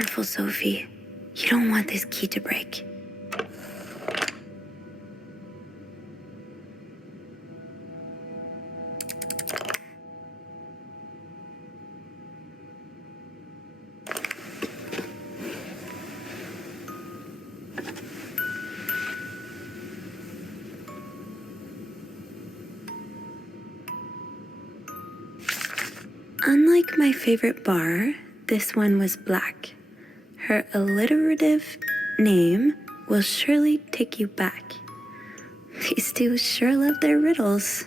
careful, Sophie. You don't want this key to break. Unlike my favorite bar, this one was black. Her alliterative name will surely take you back. These two sure love their riddles.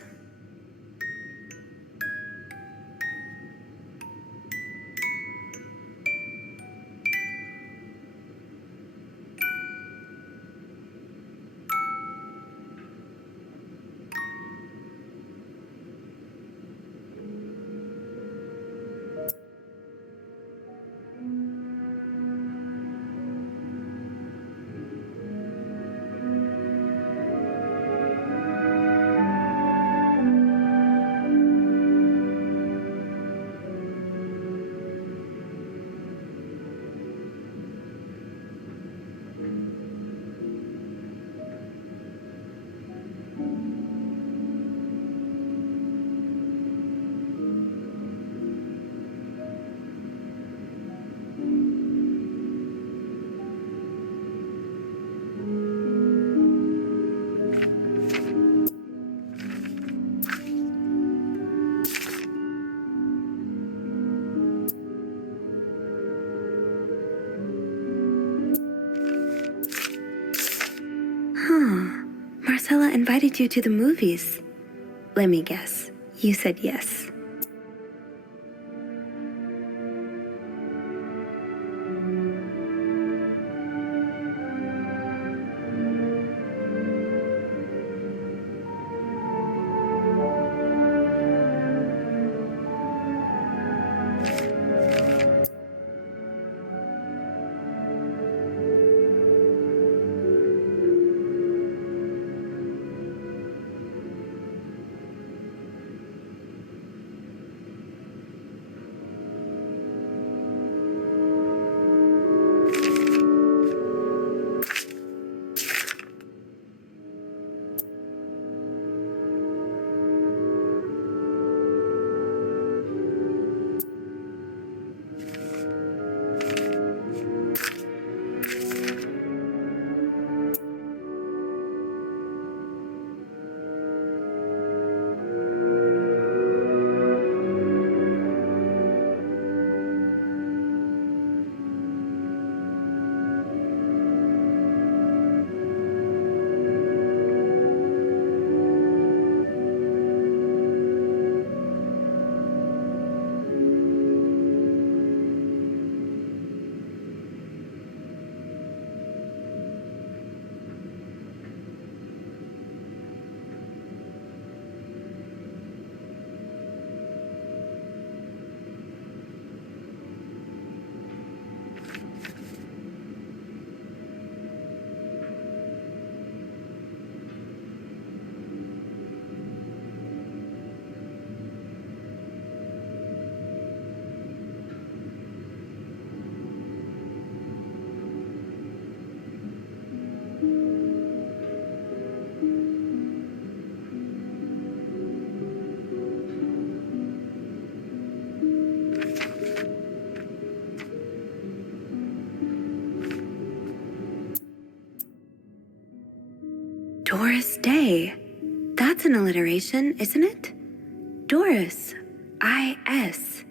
Marcella invited you to the movies. Let me guess, you said yes. Doris Day. That's an alliteration, isn't it? Doris. I-S.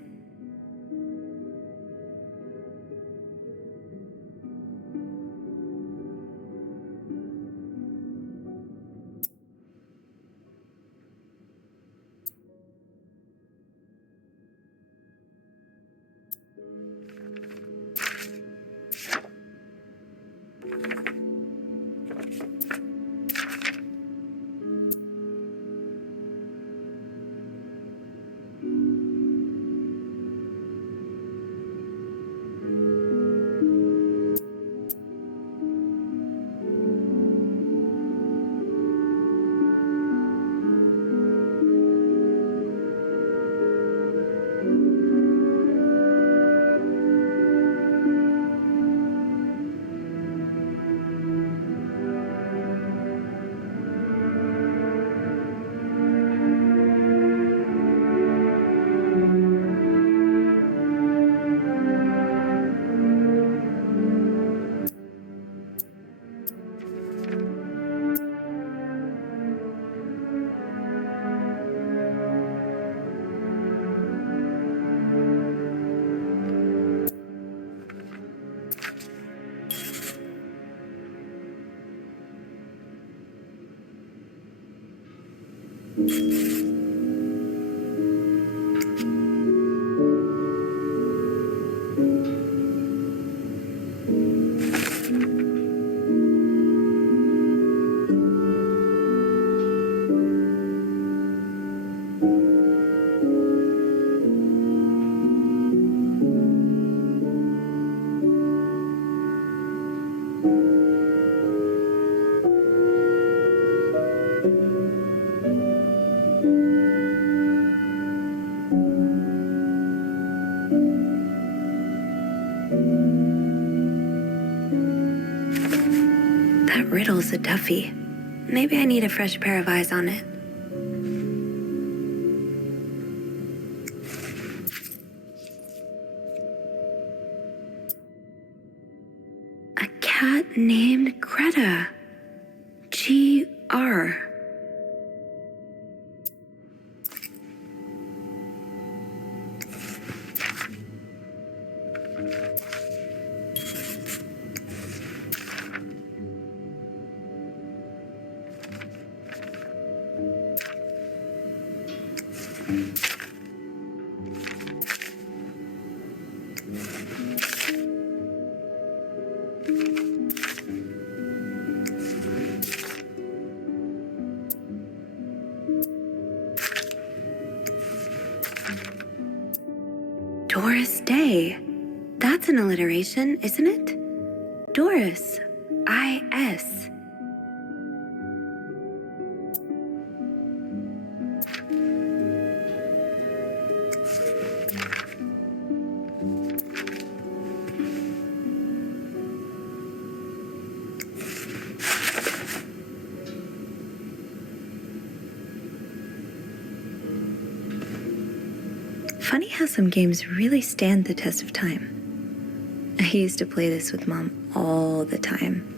riddle's a toughie. Maybe I need a fresh pair of eyes on it. A cat named Greta. G.R. Doris Day. That's an alliteration, isn't it? Doris. I-S. Funny how some games really stand the test of time. I used to play this with Mom all the time.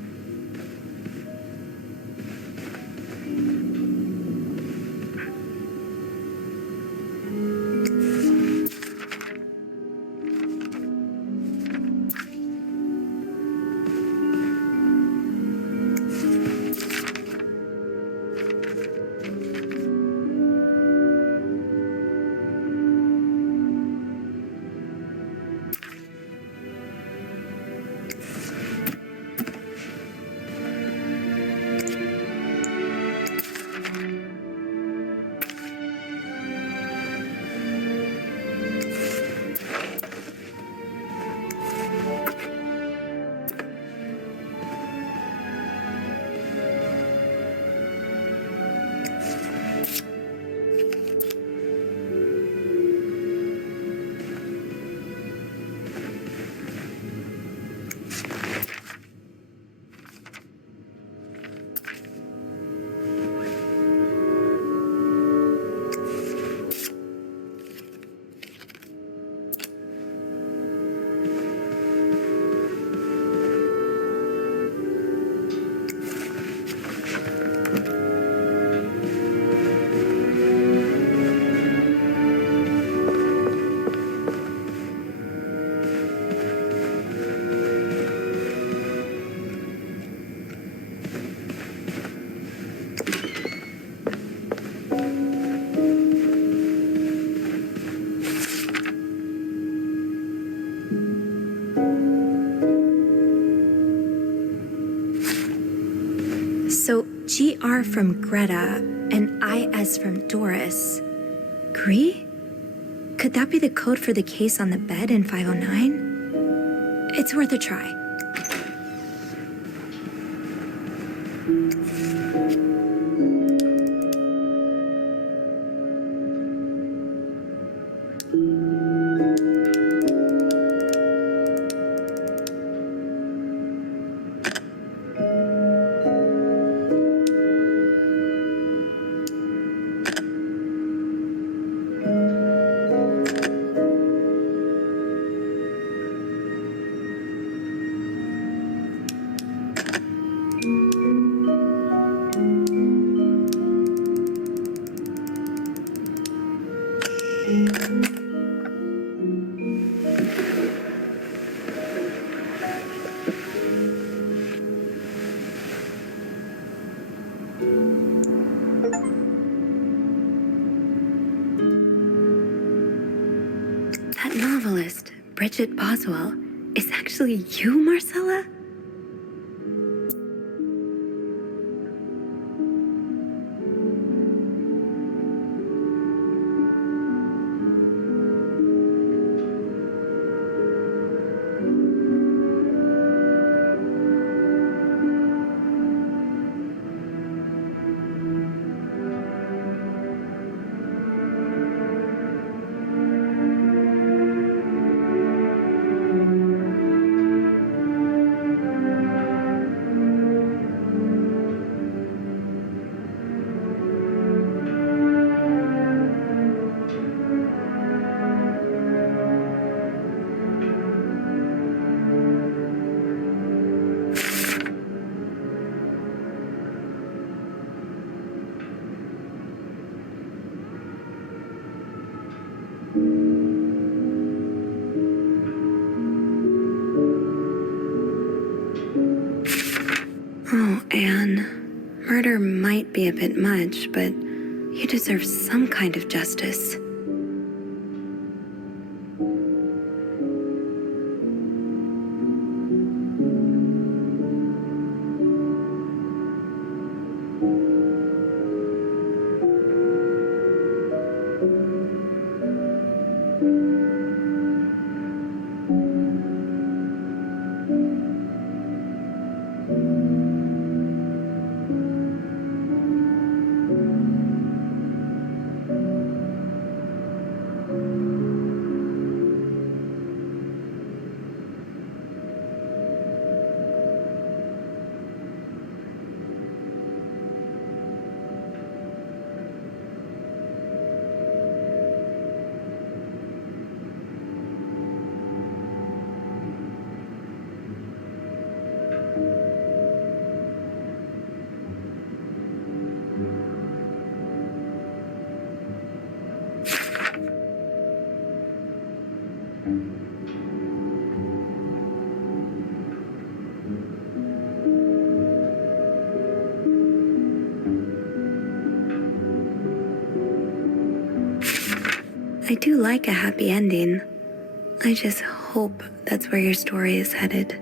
So GR from Greta and IS from Doris. Gree? Could that be the code for the case on the bed in 509? It's worth a try. That novelist, Bridget Boswell, is actually you, Marcella? Anne, murder might be a bit much, but you deserve some kind of justice. I do like a happy ending. I just hope that's where your story is headed.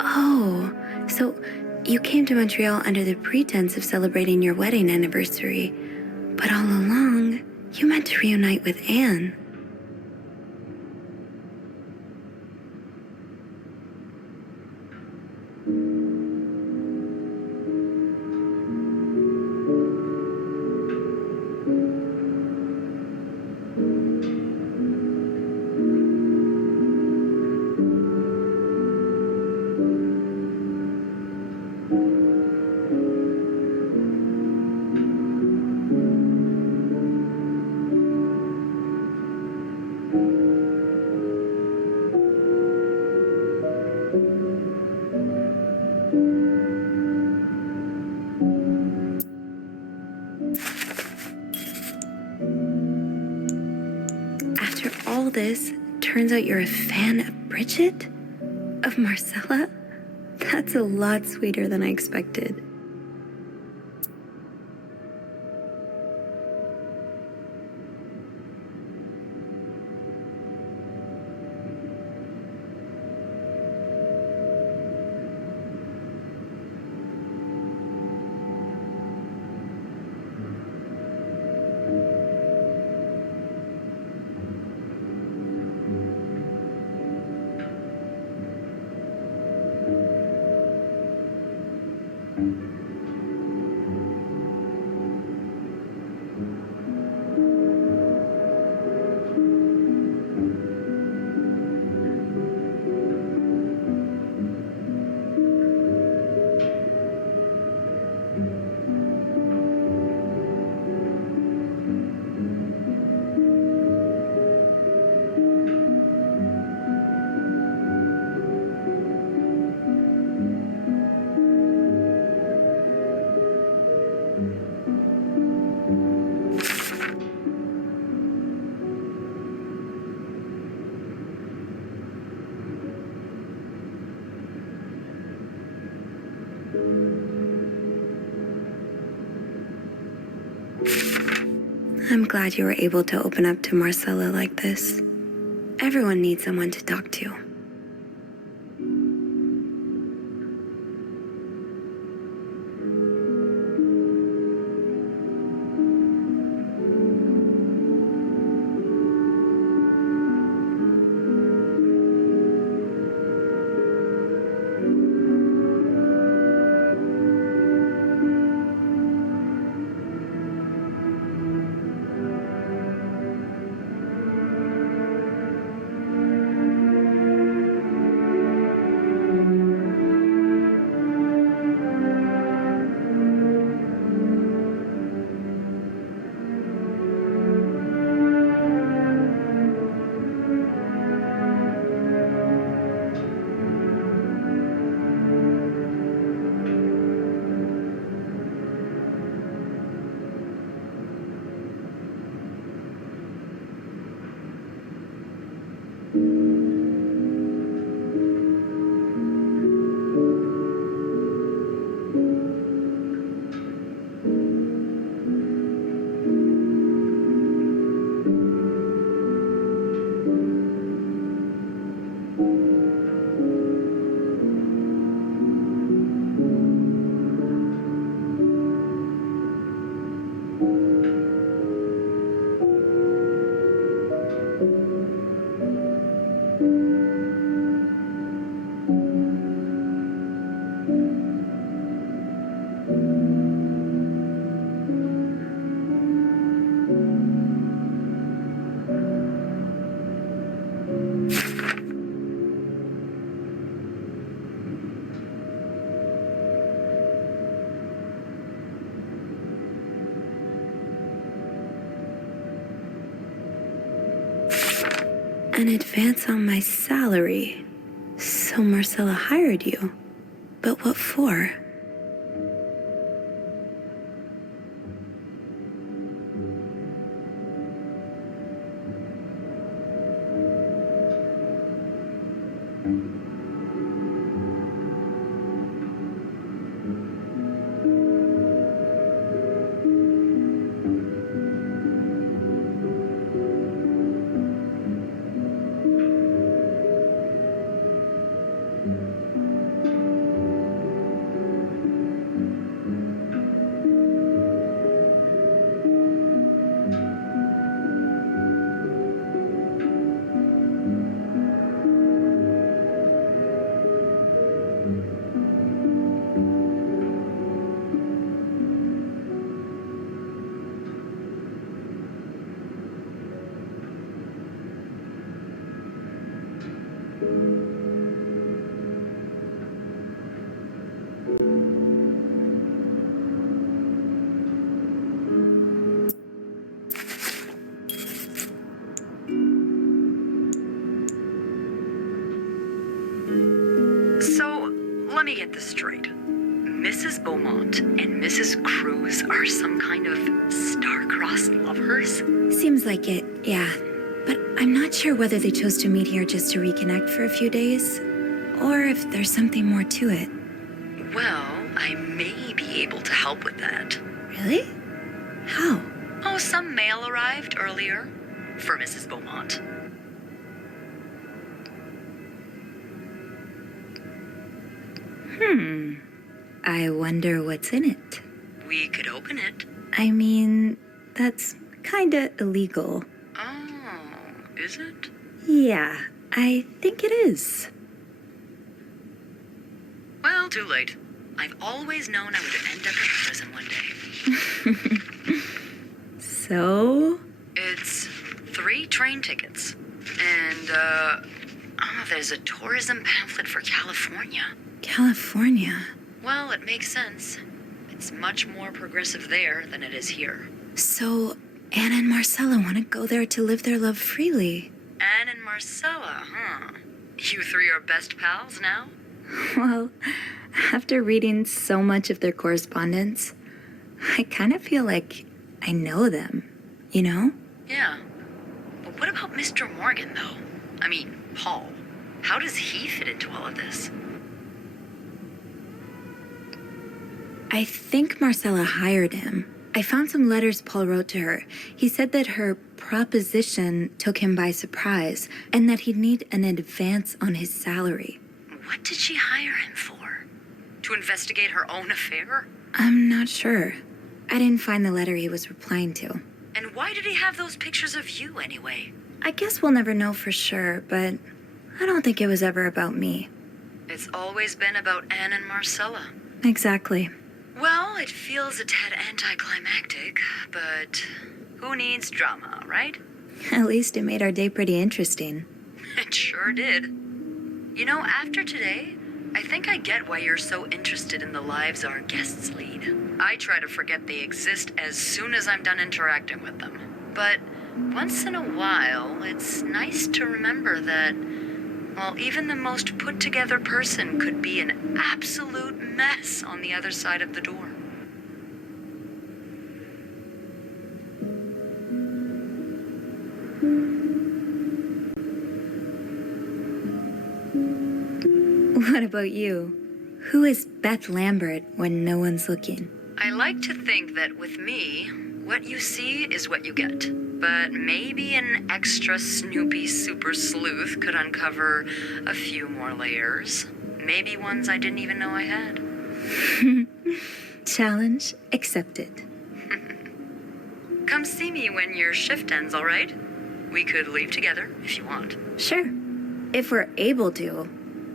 Oh, so you came to Montreal under the pretense of celebrating your wedding anniversary, but all along, you meant to reunite with Anne. After all this, turns out you're a fan of Bridget? Of Marcella? That's a lot sweeter than I expected. I'm glad you were able to open up to Marcella like this. Everyone needs someone to talk to. An advance on my salary. So Marcella hired you. But what for? So, let me get this straight. Mrs. Beaumont and Mrs. Cruz are some kind of star-crossed lovers? Seems like it, yeah. But I'm not sure whether they chose to meet here just to reconnect for a few days, or if there's something more to it. Well, I may be able to help with that. Really? How? Oh, some mail arrived earlier for Mrs. Beaumont. I wonder what's in it. We could open it. I mean, that's kinda illegal. Oh, is it? Yeah, I think it is. Well, too late. I've always known I would end up in prison one day. So? It's 3 train tickets. And, there's a tourism pamphlet for California. California. Well, it makes sense. It's much more progressive there than it is here. So, Anna and Marcella want to go there to live their love freely. Anne and Marcella, huh? You 3 are best pals now? Well, after reading so much of their correspondence, I kind of feel like I know them, you know? Yeah. But what about Mr. Morgan, though? I mean, Paul. How does he fit into all of this? I think Marcella hired him. I found some letters Paul wrote to her. He said that her proposition took him by surprise and that he'd need an advance on his salary. What did she hire him for? To investigate her own affair? I'm not sure. I didn't find the letter he was replying to. And why did he have those pictures of you anyway? I guess we'll never know for sure, but I don't think it was ever about me. It's always been about Anne and Marcella. Exactly. Well, it feels a tad anticlimactic, but who needs drama, right? At least it made our day pretty interesting. It sure did. You know, after today, I think I get why you're so interested in the lives our guests lead. I try to forget they exist as soon as I'm done interacting with them. But once in a while, it's nice to remember that, well, even the most put-together person could be an absolute mess on the other side of the door. What about you? Who is Beth Lambert when no one's looking? I like to think that with me, what you see is what you get. But maybe an extra Snoopy super sleuth could uncover a few more layers. Maybe ones I didn't even know I had. Challenge accepted. Come see me when your shift ends, all right? We could leave together if you want. Sure. If we're able to.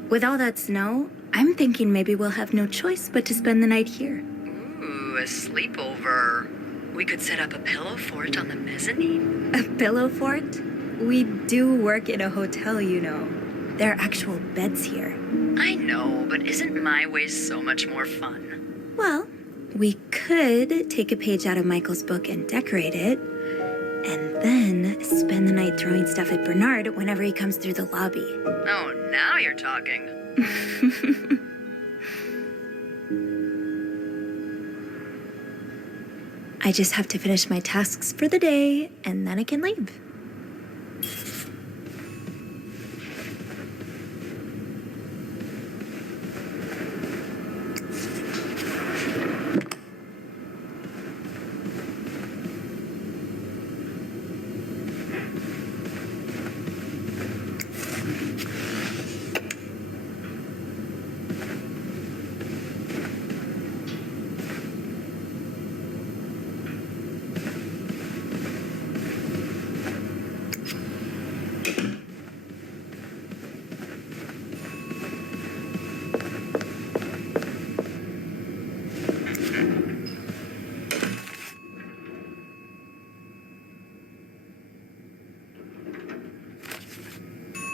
With all that snow, I'm thinking maybe we'll have no choice but to spend the night here. Ooh, a sleepover. We could set up a pillow fort on the mezzanine. A pillow fort? We do work in a hotel, you know. There are actual beds here. I know, but isn't my way so much more fun? Well, we could take a page out of Michael's book and decorate it, and then spend the night throwing stuff at Bernard whenever he comes through the lobby. Oh, now you're talking. I just have to finish my tasks for the day, and then I can leave.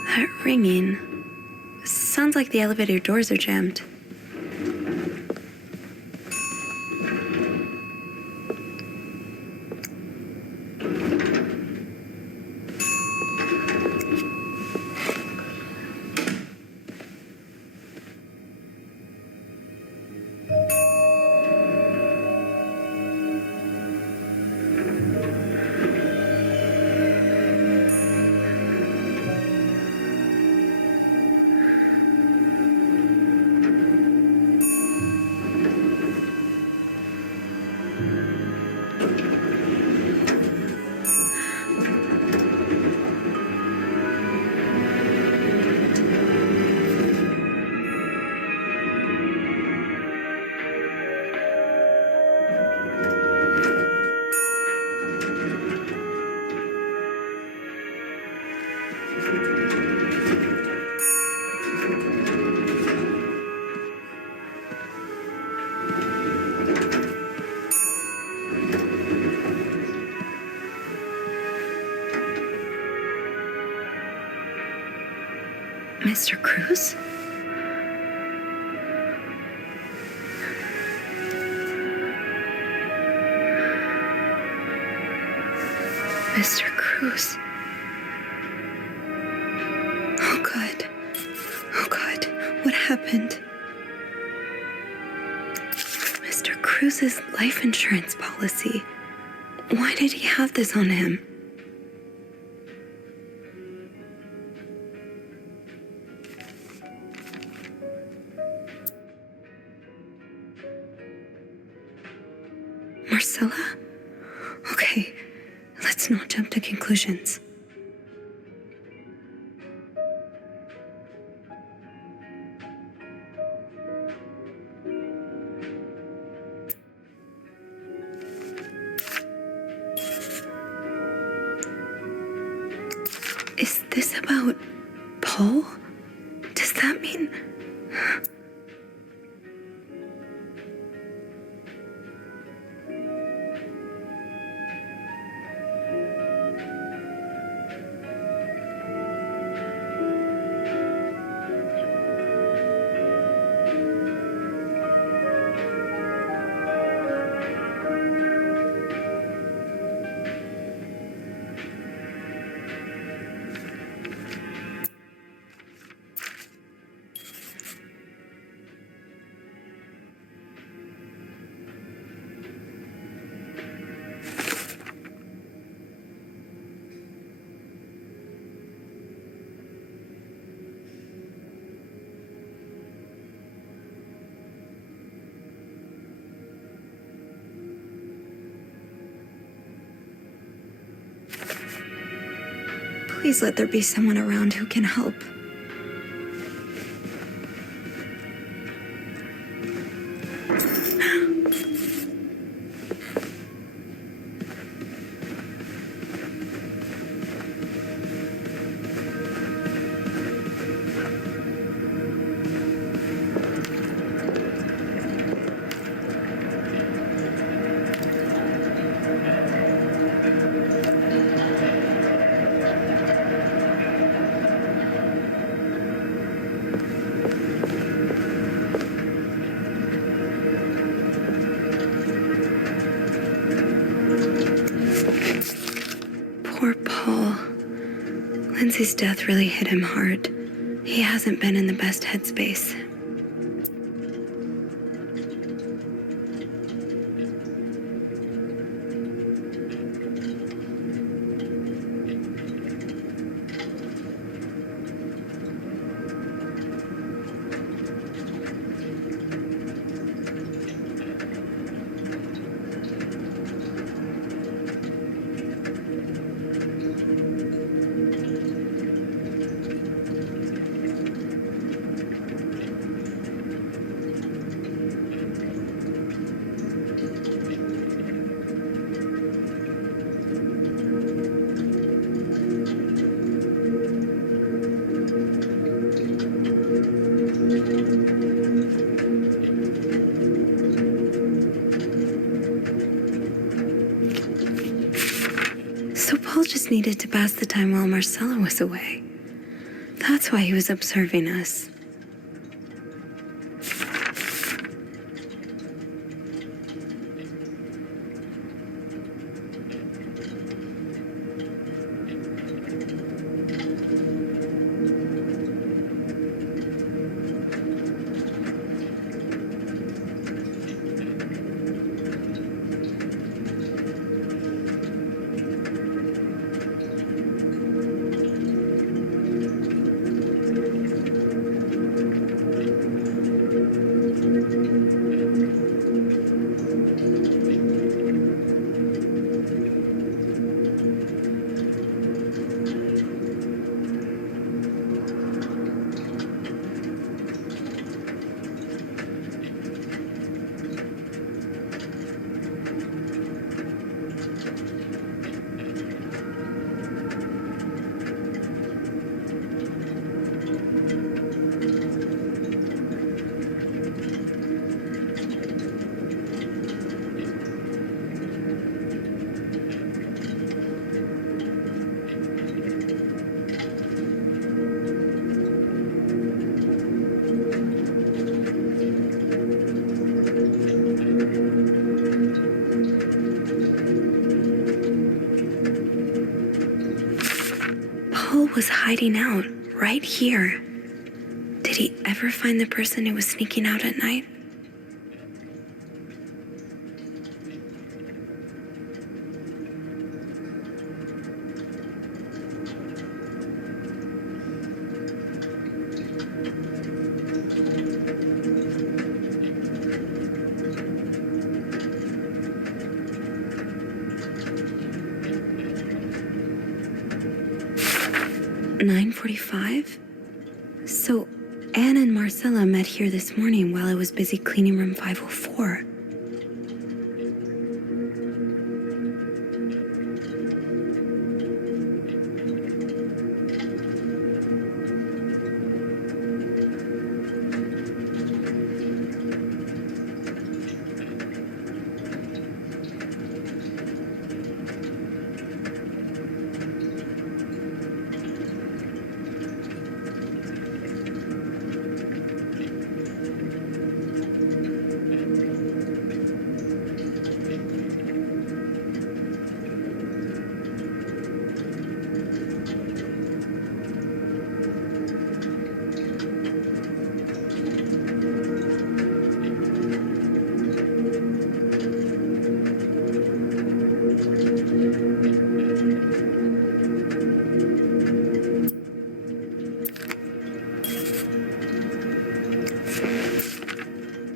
That ringing sounds like the elevator doors are jammed. Mr. Cruz? Mr. Cruz. Oh, God. Oh, God. What happened? Mr. Cruz's life insurance policy. Why did he have this on him? Marcella? Okay, let's not jump to conclusions. Is this about Paul? Does that mean... Please let there be someone around who can help. Poor Paul. Lindsay's death really hit him hard. He hasn't been in the best headspace. So Paul just needed to pass the time while Marcella was away. That's why he was observing us. Paul was hiding out right here. Did he ever find the person who was sneaking out at night? 9:45? So Anne and Marcella met here this morning while I was busy cleaning room 504.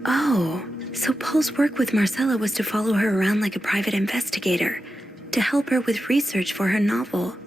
Oh, so Paul's work with Marcella was to follow her around like a private investigator, to help her with research for her novel.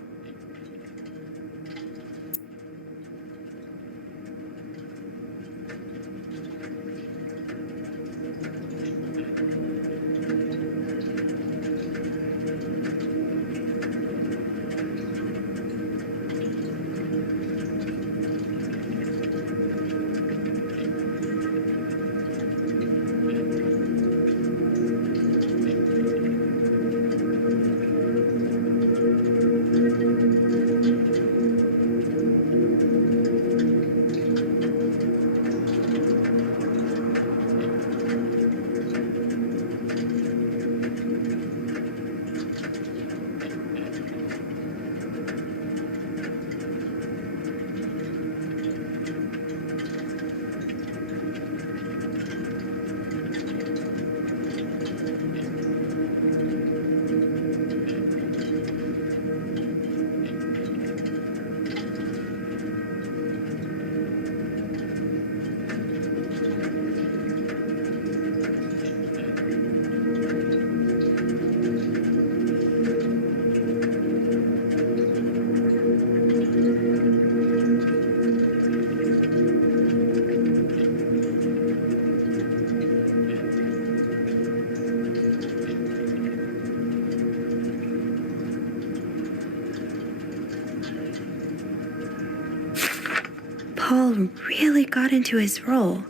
Paul really got into his role.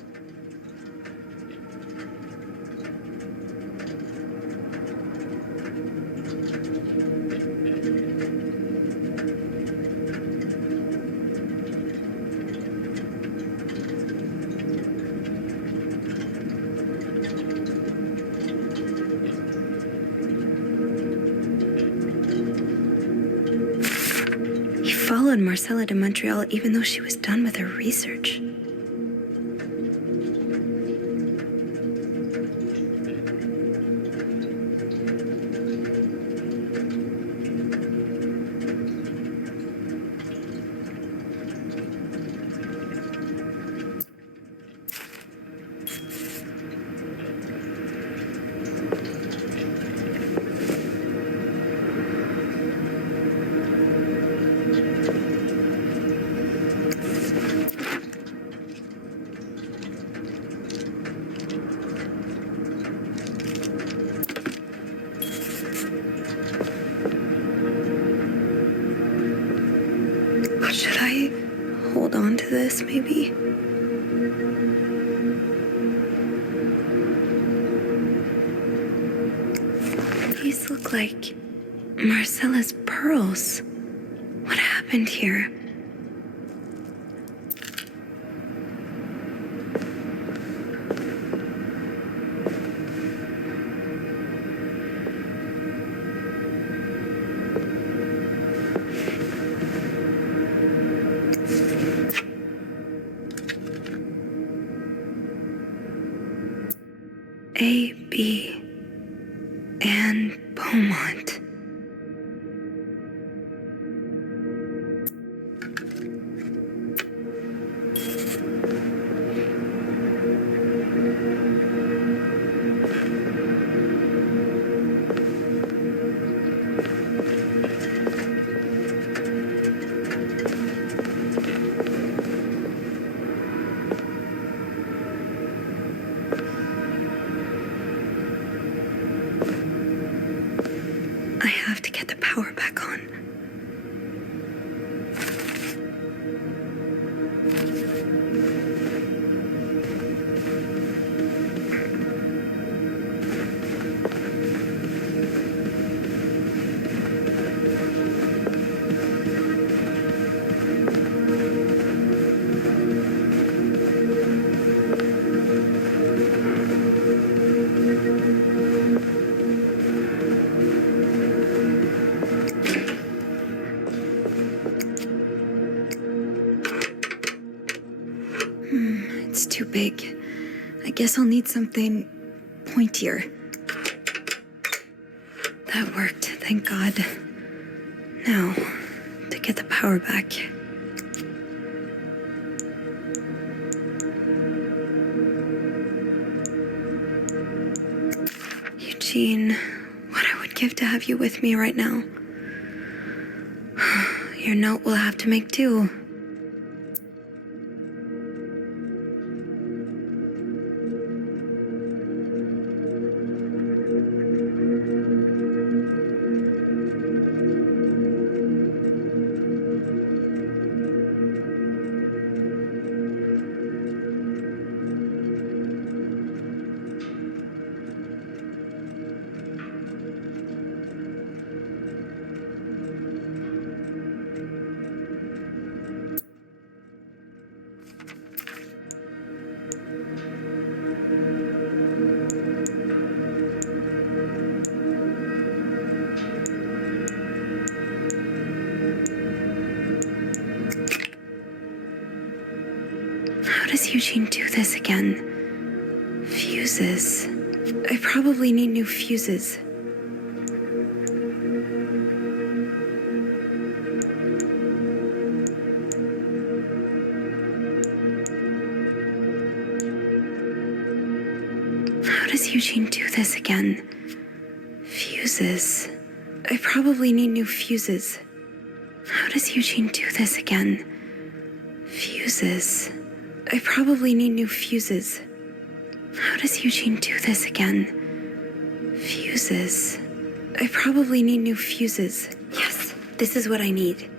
He followed Marcella to Montreal even though she was done with her research. Should I hold on to this, maybe? These look like Marcella's pearls. What happened here? A.B. Anne Beaumont. I have to get the power back on. It's too big. I guess I'll need something pointier. That worked, thank God. Now, to get the power back. Eugene, what I would give to have you with me right now. Your note will have to make do. How does Eugene do this again? Fuses. I probably need new fuses. How does Eugene do this again? Fuses. I probably need new fuses. How does Eugene do this again? Fuses. I probably need new fuses. How does Eugene do this again? Fuses. I probably need new fuses. Yes, this is what I need.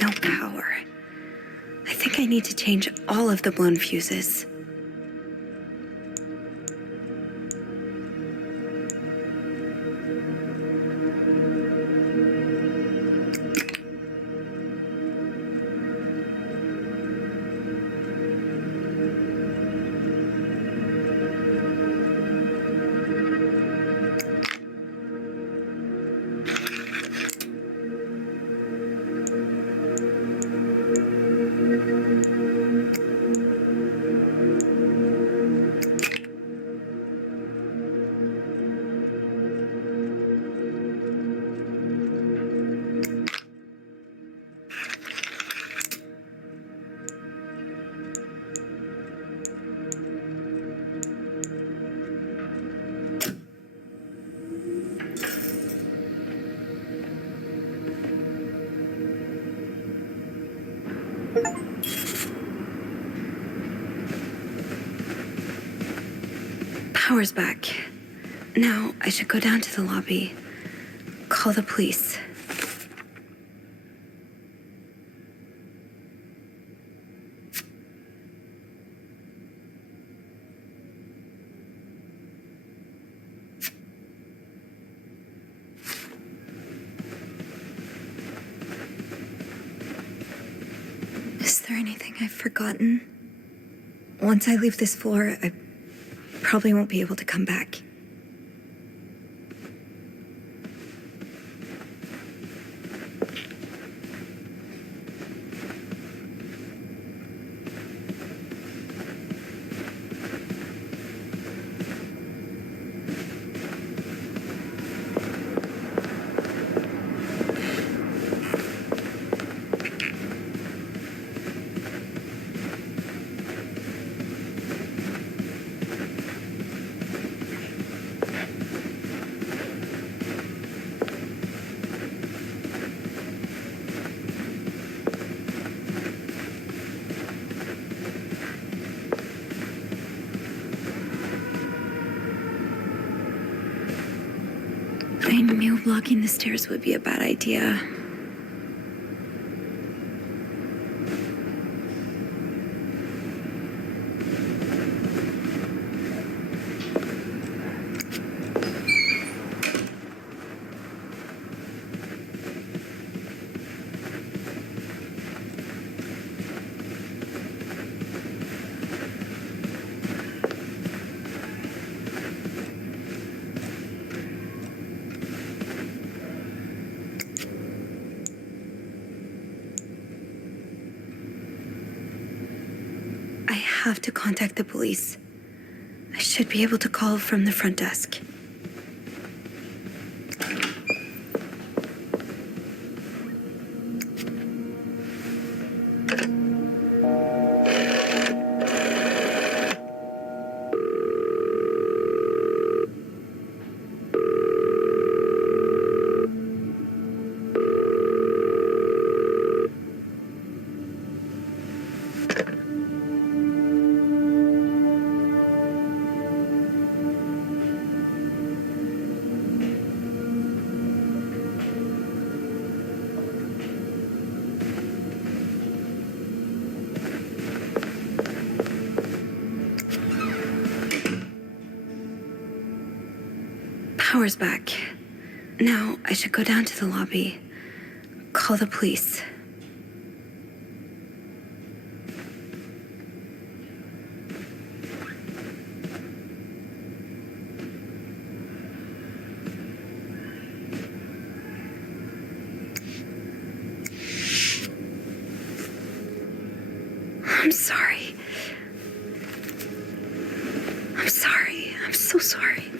No power. I think I need to change all of the blown fuses. Power's back. Now I should go down to the lobby. Call the police. Is there anything I've forgotten? Once I leave this floor, I probably won't be able to come back. I knew blocking the stairs would be a bad idea. I have to contact the police. I should be able to call from the front desk. Power's back. Now I should go down to the lobby. Call the police. I'm sorry. I'm sorry. I'm so sorry.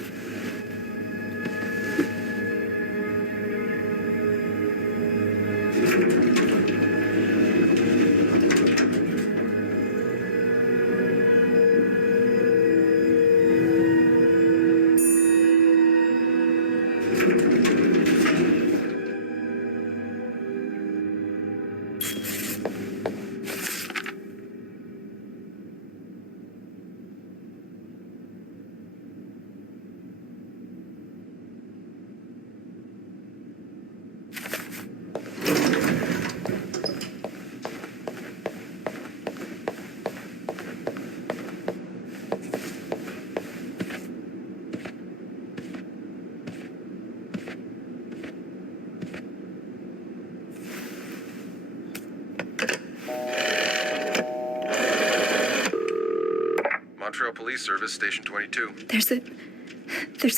Montreal Police Service, Station 22. There's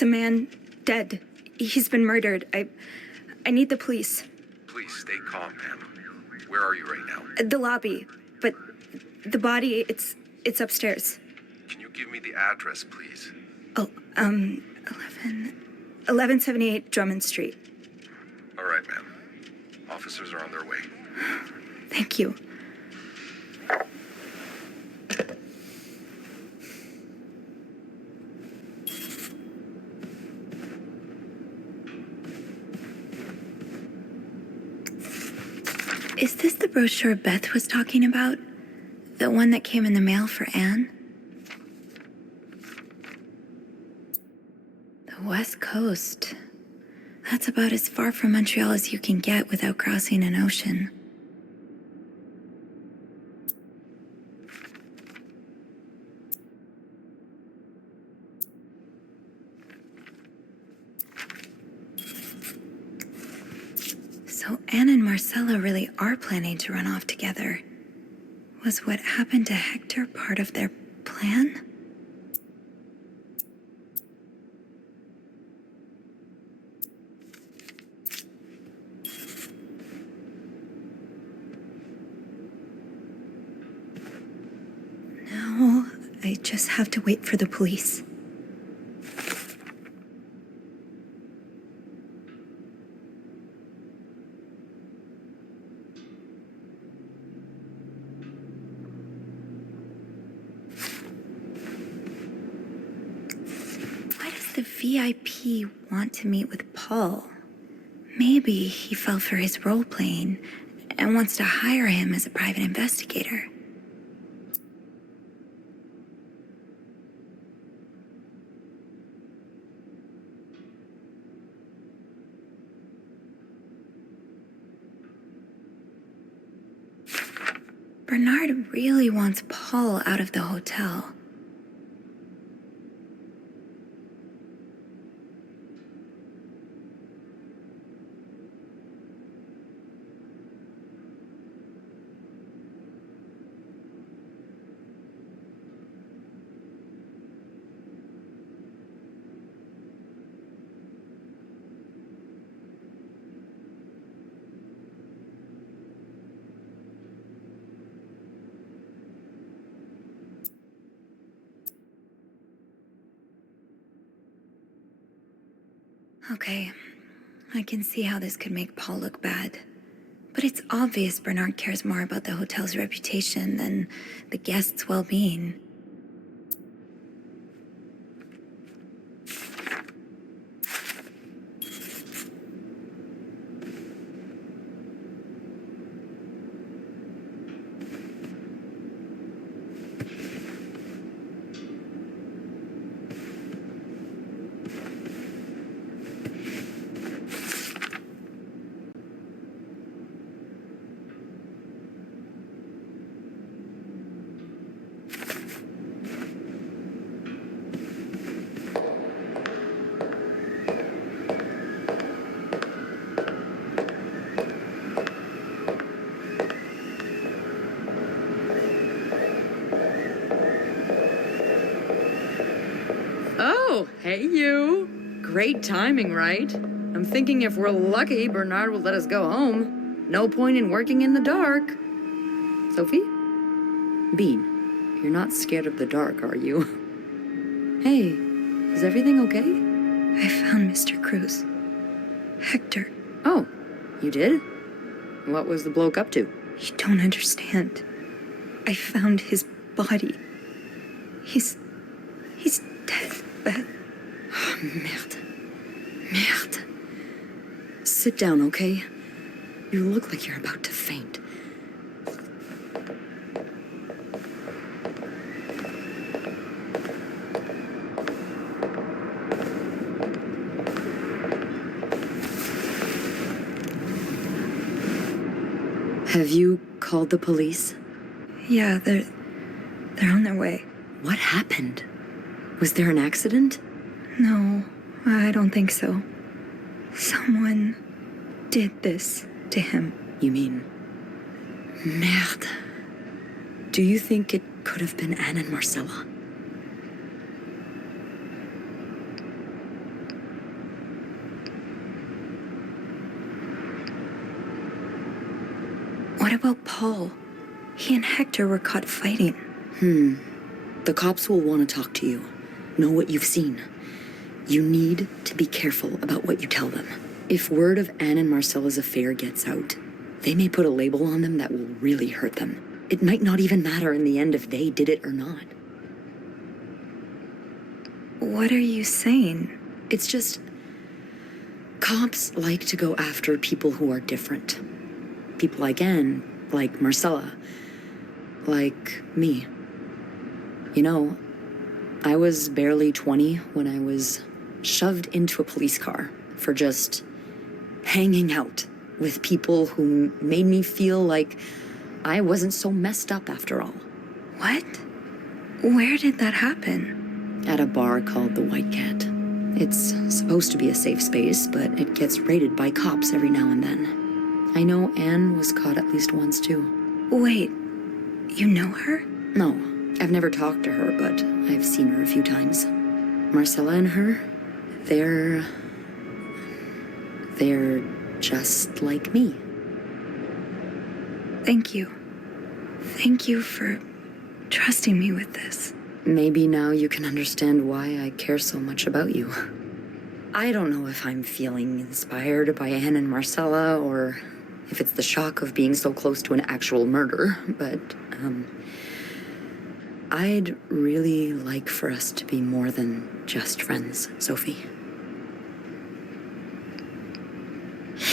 a man dead. He's been murdered. I need the police. Please stay calm, ma'am. Where are you right now? The lobby, but the body, it's upstairs. Can you give me the address, please? Oh, 1178 Drummond Street. All right, ma'am. Officers are on their way. Thank you. Is this the brochure Beth was talking about? The one that came in the mail for Anne? The West Coast. That's about as far from Montreal as you can get without crossing an ocean. So Anne and Marcella really are planning to run off together. Was what happened to Hector part of their plan? Now, I just have to wait for the police. Why does the VIP want to meet with Paul? Maybe he fell for his role playing and wants to hire him as a private investigator. Bernard really wants Paul out of the hotel. Okay, I can see how this could make Paul look bad. But it's obvious Bernard cares more about the hotel's reputation than the guests' well-being. Oh, hey you. Great timing, right? I'm thinking if we're lucky, Bernard will let us go home. No point in working in the dark. Sophie? Bean, you're not scared of the dark, are you? Hey, is everything okay? I found Mr. Cruz. Hector. Oh, you did? What was the bloke up to? You don't understand. I found his body. He's dead, Beth. Oh, merde. Merde. Sit down, okay? You look like you're about to faint. Have you called the police? Yeah, they're on their way. What happened? Was there an accident? No, I don't think so. Someone did this to him. You mean... Merde. Do you think it could have been Anne and Marcella? What about Paul? He and Hector were caught fighting. The cops will want to talk to you. Know what you've seen. You need to be careful about what you tell them. If word of Anne and Marcella's affair gets out, they may put a label on them that will really hurt them. It might not even matter in the end if they did it or not. What are you saying? It's just... cops like to go after people who are different. People like Anne, like Marcella, like me. You know, I was barely 20 when I was shoved into a police car for just hanging out with people who made me feel like I wasn't so messed up after all. What? Where did that happen? At a bar called the White Cat. It's supposed to be a safe space, but it gets raided by cops every now and then. I know Anne was caught at least once, too. Wait, you know her? No, I've never talked to her, but I've seen her a few times. Marcella and her, they're just like me. Thank you. Thank you for trusting me with this. Maybe now you can understand why I care so much about you. I don't know if I'm feeling inspired by Anne and Marcella, or if it's the shock of being so close to an actual murder, but, I'd really like for us to be more than just friends, Sophie.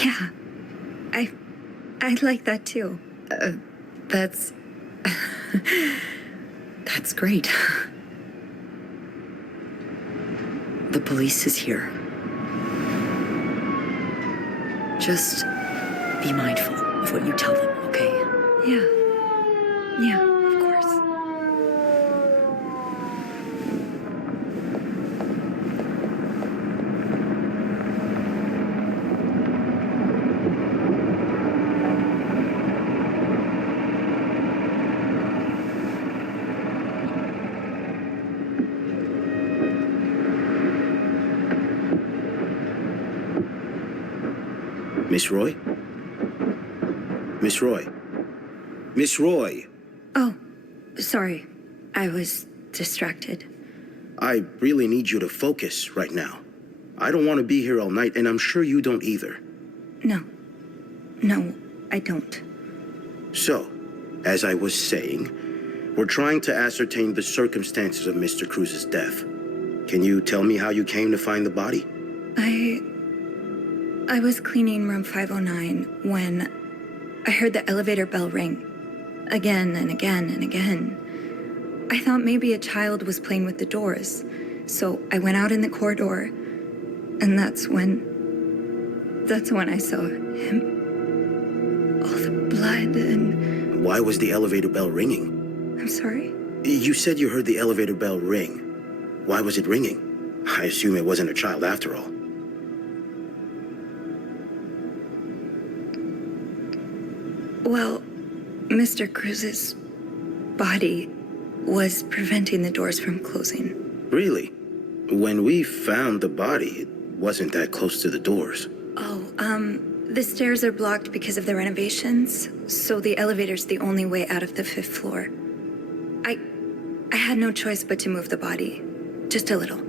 Yeah, I'd like that too. That's... That's great. The police is here. Just be mindful of what you tell them, okay? Yeah, of course. Miss Roy? Miss Roy? Miss Roy! Oh, sorry. I was distracted. I really need you to focus right now. I don't want to be here all night, and I'm sure you don't either. No, I don't. So, as I was saying, we're trying to ascertain the circumstances of Mr. Cruz's death. Can you tell me how you came to find the body? I was cleaning room 509 when I heard the elevator bell ring. Again and again and again. I thought maybe a child was playing with the doors, so I went out in the corridor, and that's when I saw him. All the blood and... Why was the elevator bell ringing? I'm sorry? You said you heard the elevator bell ring. Why was it ringing? I assume it wasn't a child after all. Well, Mr. Cruz's body was preventing the doors from closing. Really? When we found the body, it wasn't that close to the doors. Oh, the stairs are blocked because of the renovations, so the elevator's the only way out of the 5th floor. I had no choice but to move the body. Just a little.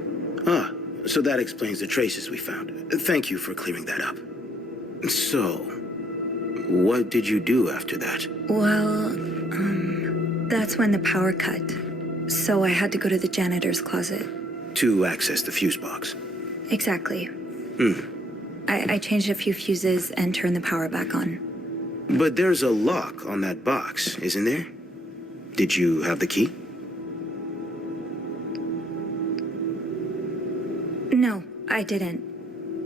Ah, so that explains the traces we found. Thank you for clearing that up. So, what did you do after that? Well, that's when the power cut. So I had to go to the janitor's closet. To access the fuse box. Exactly. I changed a few fuses and turned the power back on. But there's a lock on that box, isn't there? Did you have the key? No, I didn't.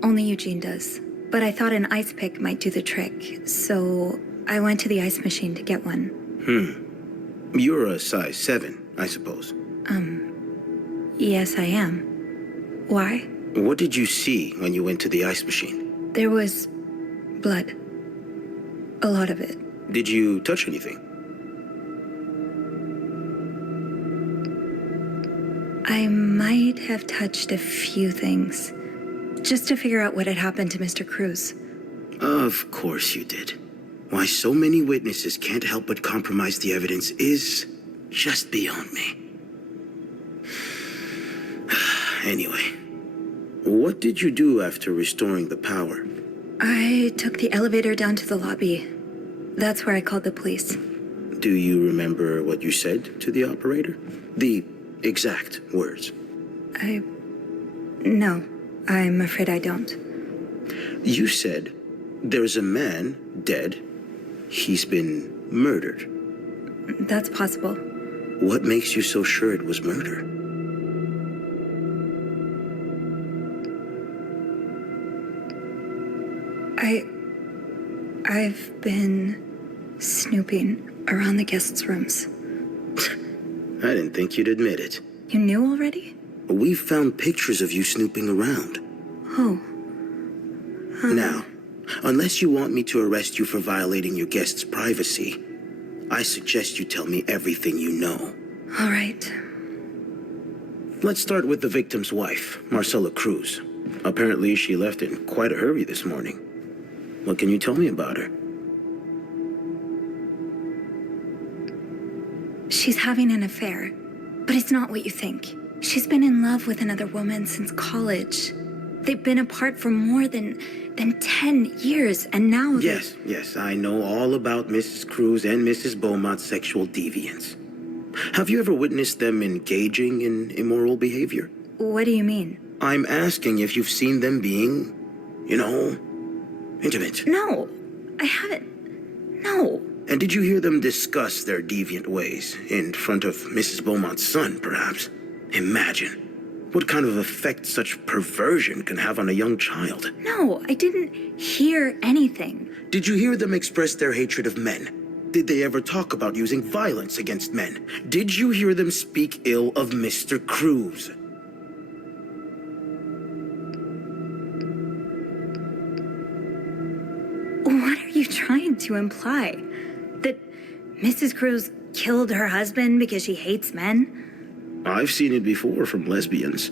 Only Eugene does. But I thought an ice pick might do the trick, so I went to the ice machine to get one. You're a size 7, I suppose. Yes, I am. Why? What did you see when you went to the ice machine? There was blood. A lot of it. Did you touch anything? I might have touched a few things, just to figure out what had happened to Mr. Cruz. Of course you did. Why so many witnesses can't help but compromise the evidence is just beyond me. Anyway, what did you do after restoring the power? I took the elevator down to the lobby. That's where I called the police. Do you remember what you said to the operator? The exact words. No, I'm afraid I don't. You said, there's a man dead. He's been murdered. That's possible. What makes you so sure it was murder? I've been snooping around the guests' rooms. I didn't think you'd admit it. You knew already? We found pictures of you snooping around. Oh. Now, unless you want me to arrest you for violating your guests' privacy, I suggest you tell me everything you know. All right. Let's start with the victim's wife, Marcella Cruz. Apparently, she left in quite a hurry this morning. What can you tell me about her? She's having an affair, but it's not what you think. She's been in love with another woman since college. They've been apart for more than 10 years, and now Yes, I know all about Mrs. Cruz and Mrs. Beaumont's sexual deviance. Have you ever witnessed them engaging in immoral behavior? What do you mean? I'm asking if you've seen them being, intimate. No, I haven't. No. And did you hear them discuss their deviant ways in front of Mrs. Beaumont's son, perhaps? Imagine what kind of effect such perversion can have on a young child. No, I didn't hear anything. Did you hear them express their hatred of men? Did they ever talk about using violence against men? Did you hear them speak ill of Mr. Cruz? What are you trying to imply? That Mrs. Cruz killed her husband because she hates men? I've seen it before from lesbians.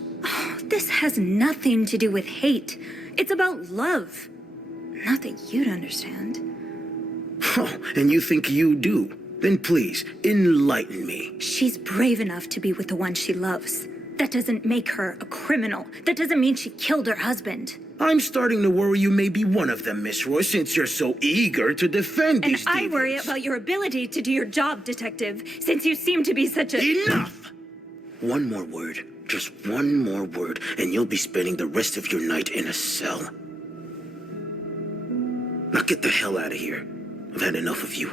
This has nothing to do with hate. It's about love. Not that you'd understand. Oh, and you think you do? Then please, enlighten me. She's brave enough to be with the one she loves. That doesn't make her a criminal. That doesn't mean she killed her husband. I'm starting to worry you may be one of them, Miss Roy, since you're so eager to defend And these I worry deviants. about your ability to do your job, detective, since you seem to be such a... Enough! One more word, just one more word, and you'll be spending the rest of your night in a cell. Now get the hell out of here. I've had enough of you.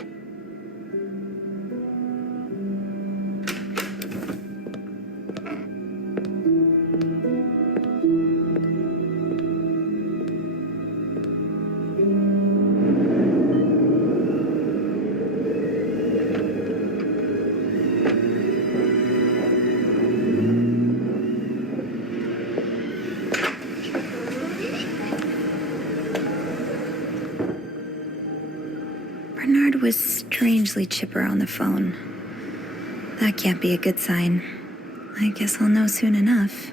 Bernard was strangely chipper on the phone. That can't be a good sign. I guess I'll know soon enough.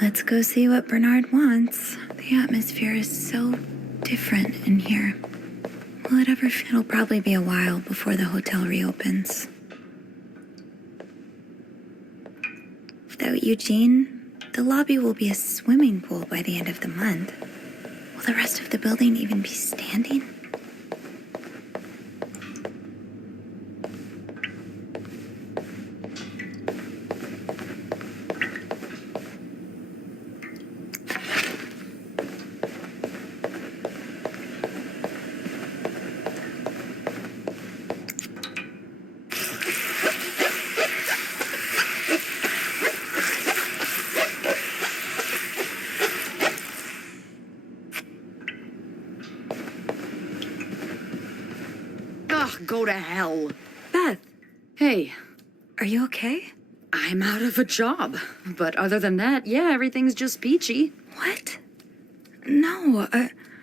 Let's go see what Bernard wants. The atmosphere is so different in here. Will it ever... It'll probably be a while before the hotel reopens. Without Eugene, the lobby will be a swimming pool by the end of the month. Will the rest of the building even be standing? Ugh, go to hell. Beth, Hey, are you okay? I'm out of a job. But other than that, yeah, everything's just peachy. What? No,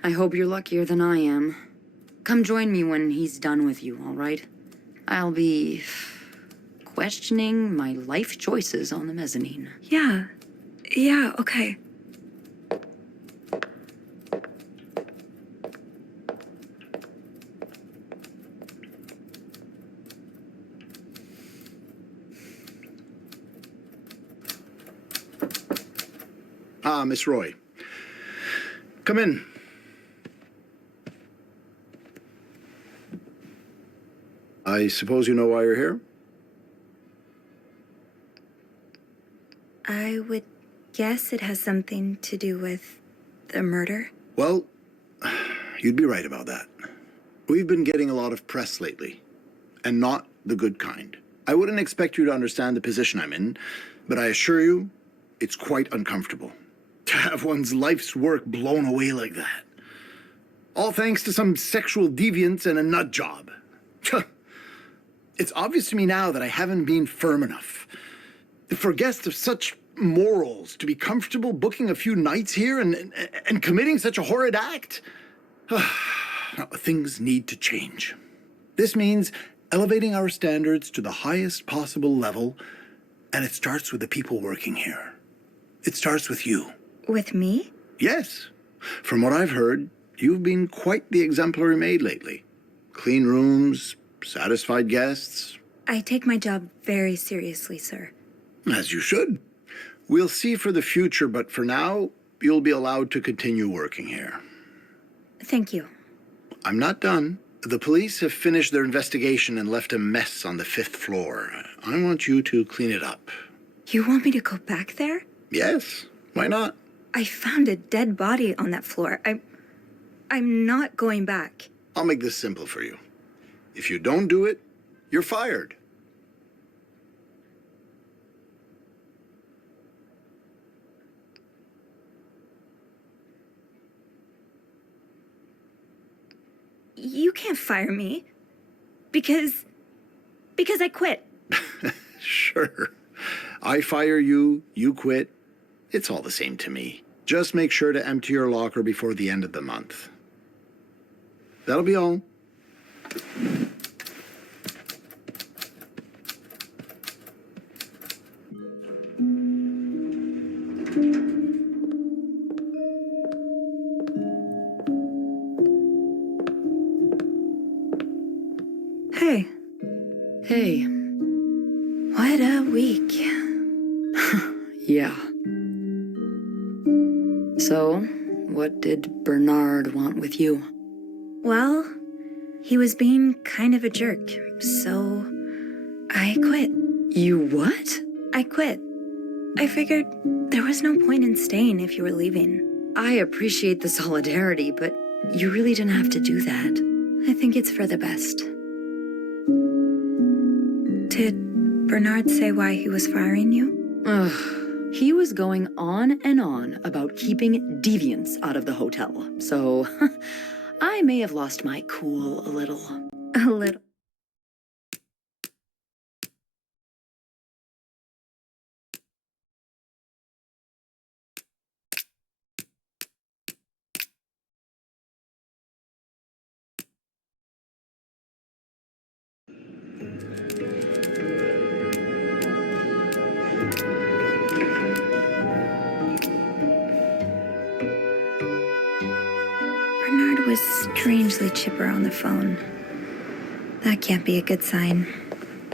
I hope you're luckier than I am. Come join me when he's done with you, all right? I'll be questioning my life choices on the mezzanine. yeah, okay. Ah, Miss Roy. Come in. I suppose you know why you're here? I would guess it has something to do with the murder. Well, you'd be right about that. We've been getting a lot of press lately, and not the good kind. I wouldn't expect you to understand the position I'm in, but I assure you, it's quite uncomfortable. To have one's life's work blown away like that. All thanks to some sexual deviance and a nut job. It's obvious to me now that I haven't been firm enough. For guests of such morals to be comfortable booking a few nights here and committing such a horrid act. Things need to change. This means elevating our standards to the highest possible level, and it starts with the people working here. It starts with you. With me? Yes. From what I've heard, you've been quite the exemplary maid lately. Clean rooms, satisfied guests. I take my job very seriously, sir. As you should. We'll see for the future, but for now, you'll be allowed to continue working here. Thank you. I'm not done. The police have finished their investigation and left a mess on the 5th floor. I want you to clean it up. You want me to go back there? Yes, why not? I found a dead body on that floor. I'm not going back. I'll make this simple for you. If you don't do it, you're fired. You can't fire me. Because I quit. Sure. I fire you, you quit. It's all the same to me. Just make sure to empty your locker before the end of the month. That'll be all. Hey, Hey, what a week. yeah. So, what did Bernard want with you? Well, he was being kind of a jerk, so I quit. You what? I quit. I figured there was no point in staying if you were leaving. I appreciate the solidarity, but you really didn't have to do that. I think it's for the best. Did Bernard say why he was firing you? Ugh. He was going on and on about keeping deviants out of the hotel, so I may have lost my cool a little. A little. Bernard was strangely chipper on the phone. That can't be a good sign.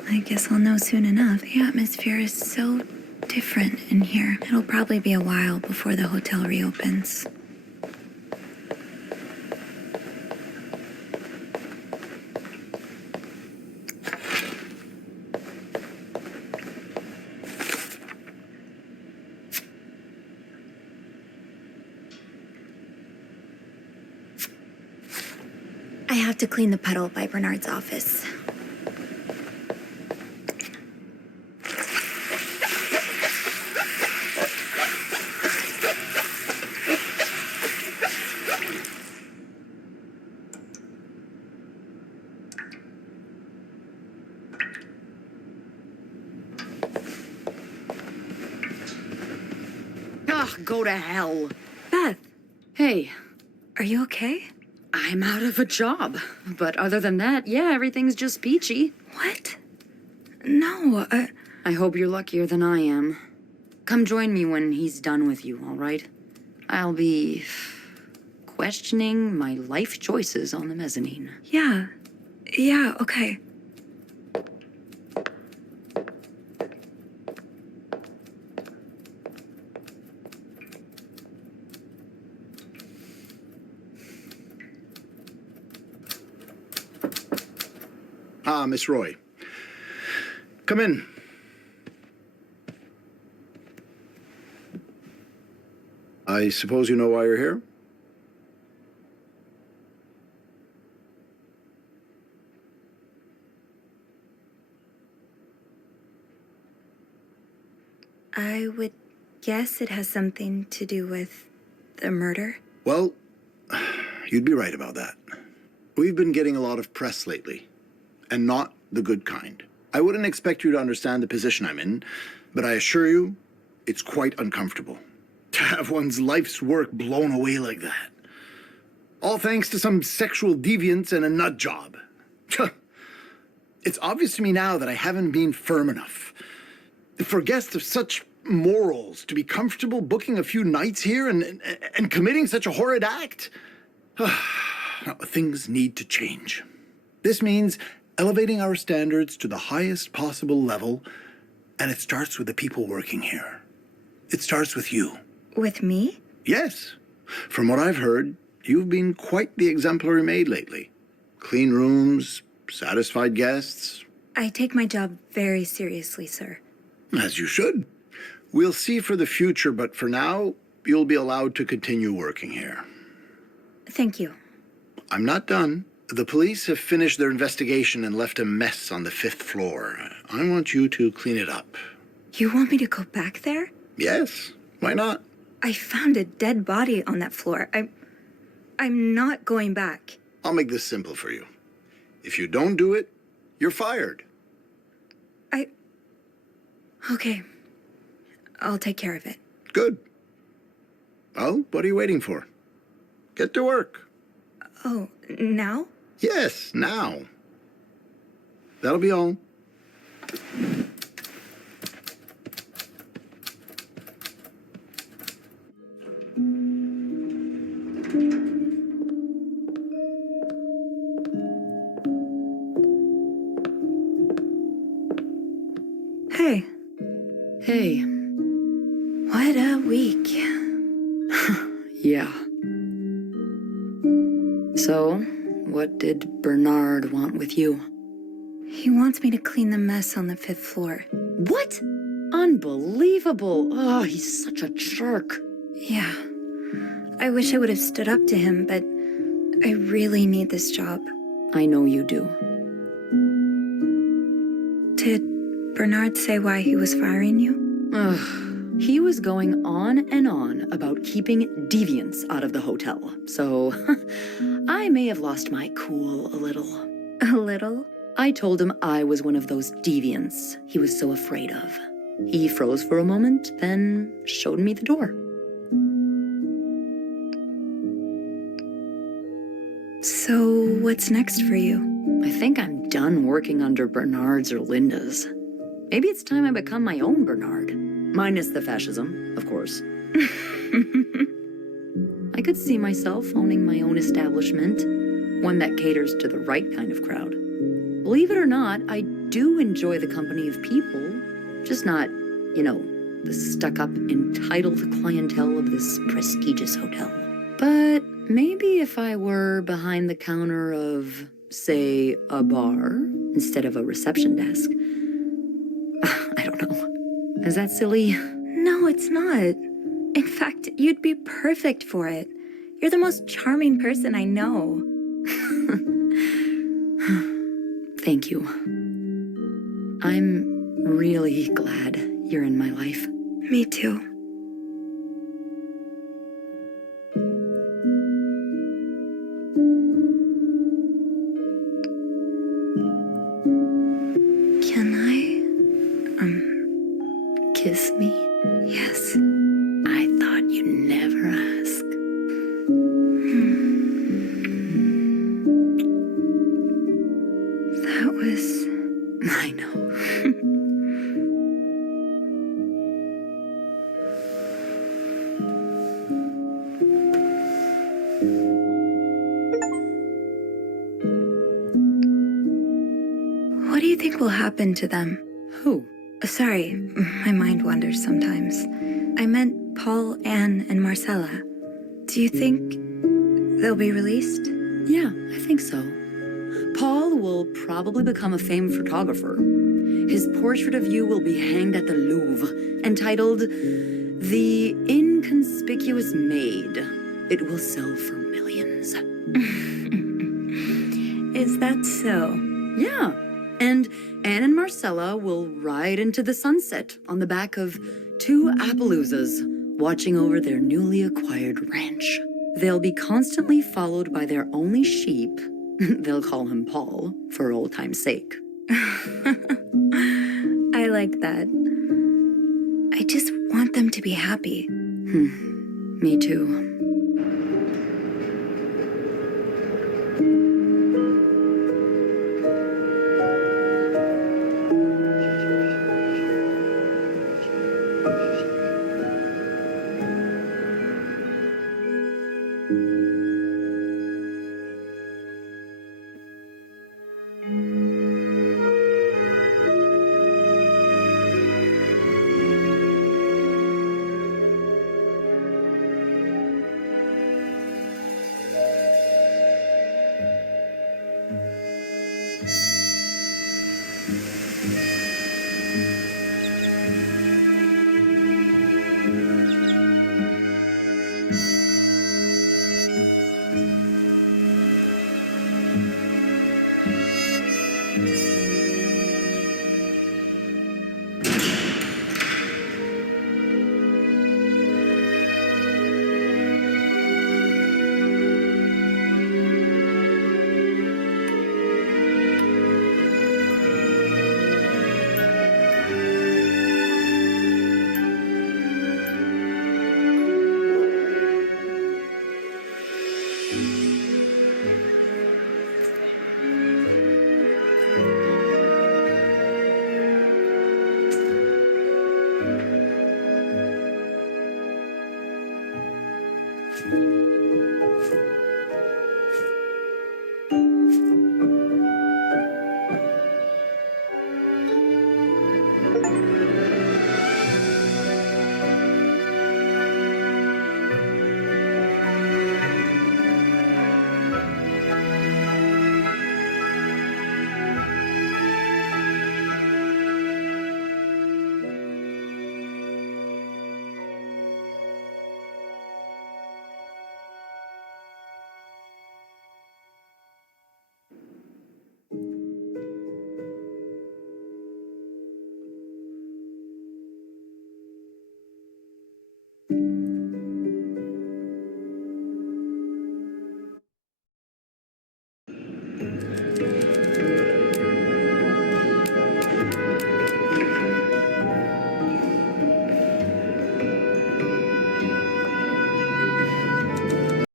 I guess I'll know soon enough. The atmosphere is so different in here. It'll probably be a while before the hotel reopens. I have to clean the puddle by Bernard's office. Ugh, go to hell. Beth, Hey, are you okay? I'm out of a job. But other than that, yeah, everything's just peachy. What? No, I hope you're luckier than I am. Come join me when he's done with you, all right? I'll be questioning my life choices on the mezzanine. yeah, okay. Ah, Miss Roy. Come in. I suppose you know why you're here? I would guess it has something to do with the murder. Well, you'd be right about that. We've been getting a lot of press lately, and not the good kind. I wouldn't expect you to understand the position I'm in, but I assure you, it's quite uncomfortable. To have one's life's work blown away like that. All thanks to some sexual deviance and a nut job. It's obvious to me now that I haven't been firm enough. For guests of such morals to be comfortable booking a few nights here and committing such a horrid act. Now, things need to change. This means elevating our standards to the highest possible level, and it starts with the people working here. It starts with you. With me? Yes. From what I've heard, you've been quite the exemplary maid lately. Clean rooms, satisfied guests. I take my job very seriously, sir. As you should. We'll see for the future, but for now, you'll be allowed to continue working here. Thank you. I'm not done. The police have finished their investigation and left a mess on the 5th floor. I want you to clean it up. You want me to go back there? Yes, why not? I found a dead body on that floor. I'm not going back. I'll make this simple for you. If you don't do it, you're fired. Okay. I'll take care of it. Good. Well, what are you waiting for? Get to work. Oh, now? Yes, now. That'll be all. Hey, Hey, what a week. yeah. So, what did Bernard want with you? He wants me to clean the mess on the 5th floor. What? Unbelievable. Oh, he's such a jerk. Yeah. I wish I would have stood up to him, but I really need this job. I know you do. Did Bernard say why he was firing you? Ugh. He was going on and on about keeping deviants out of the hotel, so I may have lost my cool a little. A little? I told him I was one of those deviants he was so afraid of. He froze for a moment, then showed me the door. So, what's next for you? I think I'm done working under Bernard's or Linda's. Maybe it's time I become my own Bernard. Minus the fascism, of course. I could see myself owning my own establishment, one that caters to the right kind of crowd. Believe it or not, I do enjoy the company of people, just not, the stuck-up, entitled clientele of this prestigious hotel. But maybe if I were behind the counter of, say, a bar instead of a reception desk. I don't know. Is that silly? No, it's not. In fact, you'd be perfect for it. You're the most charming person I know. Thank you. I'm really glad you're in my life. Me too. Can I, Kiss me? yes. I thought you'd never ask. That was... I know. What do you think will happen to them? Who? Sorry, my mind wanders sometimes. I meant Paul, Anne, and Marcella. Do you think they'll be released? Yeah, I think so. Paul will probably become a famed photographer. His portrait of you will be hanged at the Louvre, entitled The Inconspicuous Maid. It will sell for millions. Is that so? Yeah. And Anne and Marcella will ride into the sunset on the back of two Appaloozas, watching over their newly acquired ranch. They'll be constantly followed by their only sheep. They'll call him Paul, for old time's sake. I like that. I just want them to be happy. Me too.